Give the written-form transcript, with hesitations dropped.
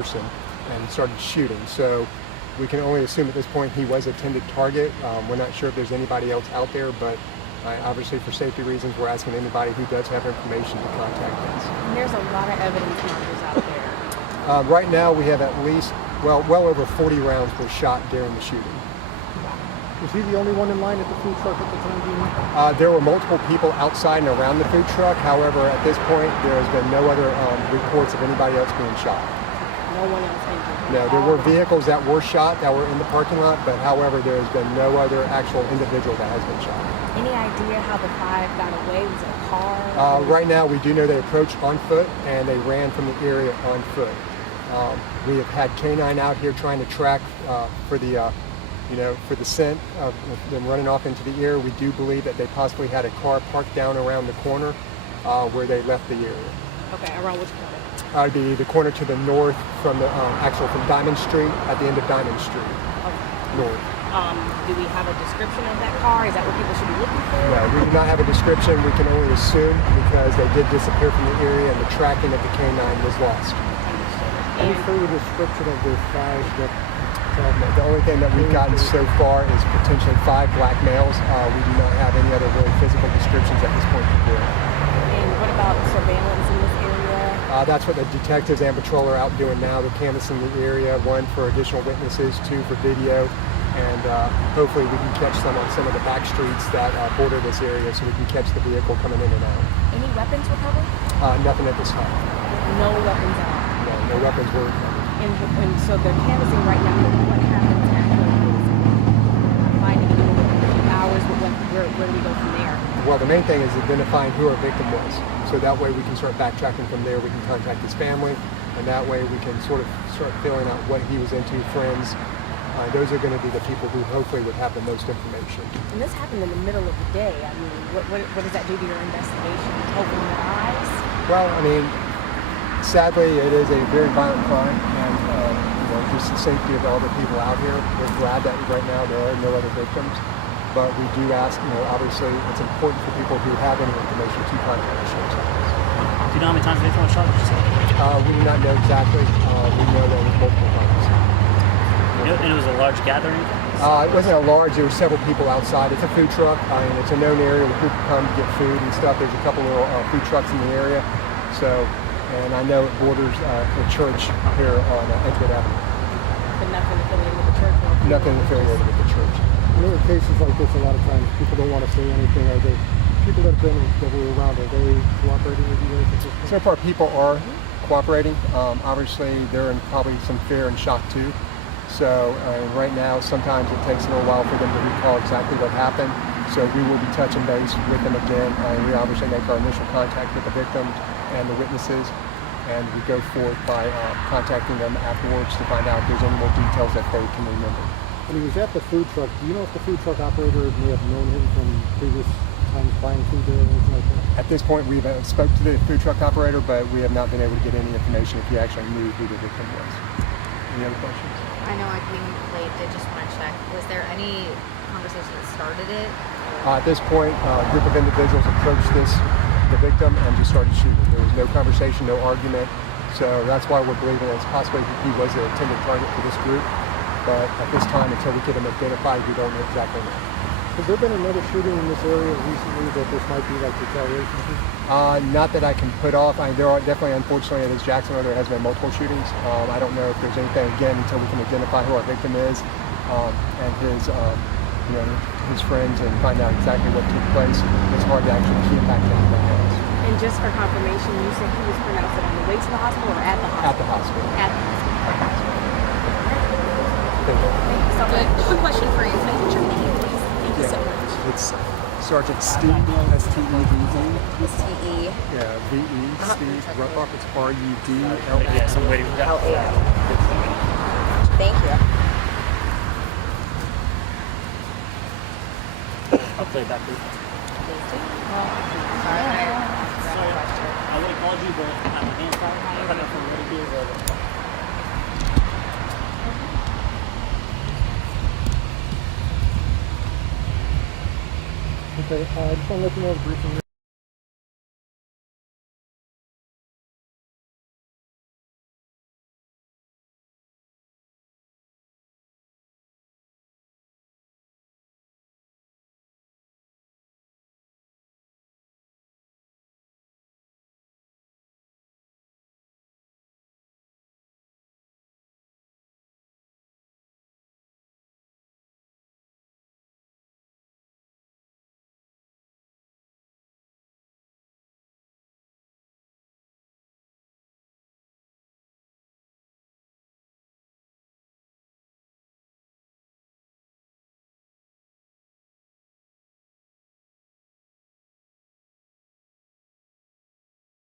person and started shooting. So we can only assume at this point he was a intended target. We're not sure if there's anybody else out there, but obviously for safety reasons, we're asking anybody who does have information to contact us. And there's a lot of evidence markers out there. Right now we have at least, well over 40 rounds were shot during the shooting. Was he the only one in line at the food truck at the time? There were multiple people outside and around the food truck. However, at this point, there has been no other reports of anybody else being shot. No one else injured? No, there were vehicles that were shot that were in the parking lot, but however, there has been no other actual individual that has been shot. Any idea how the five got away? Was it a car? Right now, we do know they approached on foot and they ran from the area on foot. We have had K-9 out here trying to track for the scent of them running off into the air. We do believe that they possibly had a car parked down around the corner where they left the area. Okay, around which corner? The corner to the north from the from Diamond Street, at the end of Diamond Street. Okay. North. Do we have a description of that car? Is that what people should be looking for? No, we do not have a description. We can only assume because they did disappear from the area and the tracking of the K-9 was lost. Any further description of the five that? The only thing that we've gotten so far is potentially 5 black males. We do not have any other really physical descriptions at this point to give. And what about surveillance in this area? That's what the detectives and patrol are out doing now. They're canvassing the area, 1 for additional witnesses, 2 for video, and hopefully we can catch them on some of the back streets that border this area so we can catch the vehicle coming in and out. Any weapons recovered? Nothing at this time. No weapons at all? No weapons were recovered. And so they're canvassing right now. What happens after finding it in a few hours? Where do we go from there? Well, the main thing is identifying who our victim was. So that way we can start backtracking from there. We can contact his family, and that way we can sort of start filling out what he was into, friends. Those are going to be the people who hopefully would have the most information. And this happened in the middle of the day. I mean, what does that do to your investigation? Open your eyes? Well, I mean, sadly, it is a very violent crime, and just the safety of all the people out here. We're glad that right now there are no other victims, but we do ask, obviously it's important for people who have any information to contact the sheriff's office. Do you know how many times they throw a shot? We do not know exactly. We know that it was multiple times. And it was a large gathering? It wasn't a large, there were several people outside. It's a food truck, and it's a known area where people come to get food and stuff. There's a couple little food trucks in the area, and I know it borders the church here on Edgewood Avenue. But nothing affiliated with the church? Nothing affiliated with the church. In other cases like this, a lot of times people don't want to say anything. Are they people that were around? Are they cooperating with you guys at this point? So far, people are cooperating. Obviously, they're in probably some fear and shock too. So right now, sometimes it takes a little while for them to recall exactly what happened. So we will be touching base with them again. We obviously make our initial contact with the victims and the witnesses, and we go forth by contacting them afterwards to find out if there's any more details that they can remember. When he was at the food truck, do you know if the food truck operator may have known him from previous times buying food there or anything like that? At this point, we've spoke to the food truck operator, but we have not been able to get any information if he actually knew who the victim was. Any other questions? I know I came late, I just want to check. Was there any conversation that started it? At this point, a group of individuals approached the victim and just started shooting. There was no conversation, no argument. So that's why we're believing that it's possibly he was the intended target for this group. But at this time, until we get him identified, we don't know exactly know. Has there been another shooting in this area recently that this might be like retaliation to? Not that I can put off. There are definitely, unfortunately, in Jacksonville, there has been multiple shootings. I don't know if there's anything, again, until we can identify who our victim is and his friends and find out exactly what took place. It's hard to actually keep back to anything else. And just for confirmation, you said he was pronounced on the way to the hospital or at the hospital? At the hospital. At the hospital. Thank you. Thank you so much. Quick question for you. Can I get your name, please? Thank you so much. It's Sergeant Steve, S-T-E-V-E. S-T-E. Yeah, V-E, Steve Rupoff. It's R-U-D-L-A. Somebody L-A. Thank you. I'll play it back to you. Sorry, I I would have called you, but I'm a hand card. I don't know if I'm ready to do it. Okay, I just want to let you know briefly.